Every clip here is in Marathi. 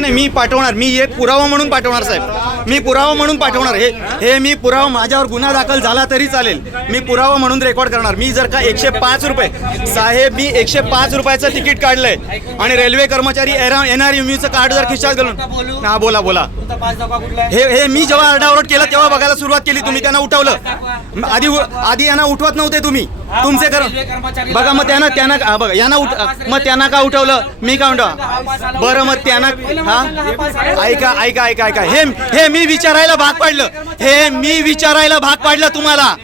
नाही मी पाठवणार, मी एक पुरावा म्हणून पाठवणार साहेब, मी पुरावा म्हणून पाठवणार. हे मी पुरावा, माझ्यावर गुन्हा दाखल झाला तरी चालेल, मी पुरावा म्हणून रेकॉर्ड करणार. मी जर का 105 रुपये साहेब, मी 105 रुपयाचं तिकीट काढलंय आणि रेल्वे कर्मचारी NRMUचं कार्ड जर खिशात घालून, हा बोला. हे मी जेव्हा आरडाओरड केलं तेव्हा बघायला सुरुवात केली तुम्ही, त्यांना उठवलं. आधी यांना उठवत नव्हते तुम्ही, तुमचे बघा. मग त्यांना बघा यांना मग त्यांना का उठवलं, मी का उठव बरं. मग त्यांना ऐका हे मी विचारायला भाग पाडलं, हे मी विचारायला भाग पाडलं तुम्हाला.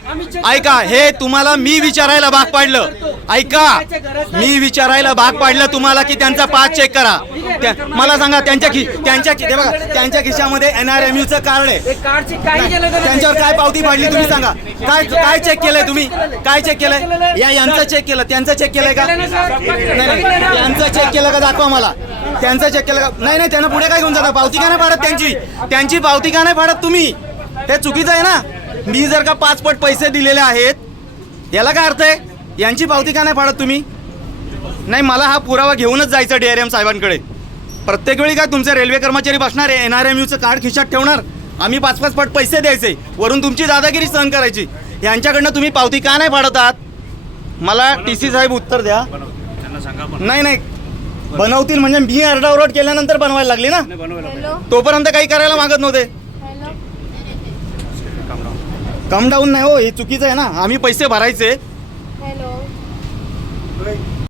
ऐका, हे तुम्हाला मी विचारायला भाग पाडलं. ऐका, मी विचारायला भाग पाडलं तुम्हाला की त्यांचा पास चेक करा. मला सांगा, त्यांच्या खिशामध्ये NRMUचं कार्ड आहे, त्यांच्यावर काय पावती पाडली तुम्ही सांगा. काय चेक केलंय तुम्ही, काय चेक केलंय? यांचं चेक केलं, त्यांचं चेक केलंय का? नाही, त्यांचं चेक केलं का दाखवा मला. त्यांचं चेक केलं का? नाही, त्यांना पुढे काय घेऊन जाता? पावती का नाही फाडत त्यांची पावती का नाही फाडत तुम्ही? हे चुकीचं आहे ना. मी जर का 5 पट पैसे दिलेले आहेत, याला काय अर्थ आहे? यांची पावती का नाही फाडत तुम्ही? नाही, मला हा पुरावा घेऊनच जायचं DRM साहेबांकडे. प्रत्येक वेळी काय तुमचे रेल्वे कर्मचारी बसणार आहे, NRMUचं कार्ड खिशात ठेवणार, आम्ही 5-5 पट पैसे द्यायचे, वरून तुमची दादागिरी सहन करायची. यांच्याकडनं तुम्ही पावती का नाही फाडतात? मला TC साहेब उत्तर द्या. नाही बनवतील म्हणजे मी आरडाओरड केल्यानंतर बनवायला लागली ना, तोपर्यंत काही करायला मागत नव्हते. कम डाऊन नाही हो, हे चुकीचं आहे ना. आम्ही पैसे भरायचे.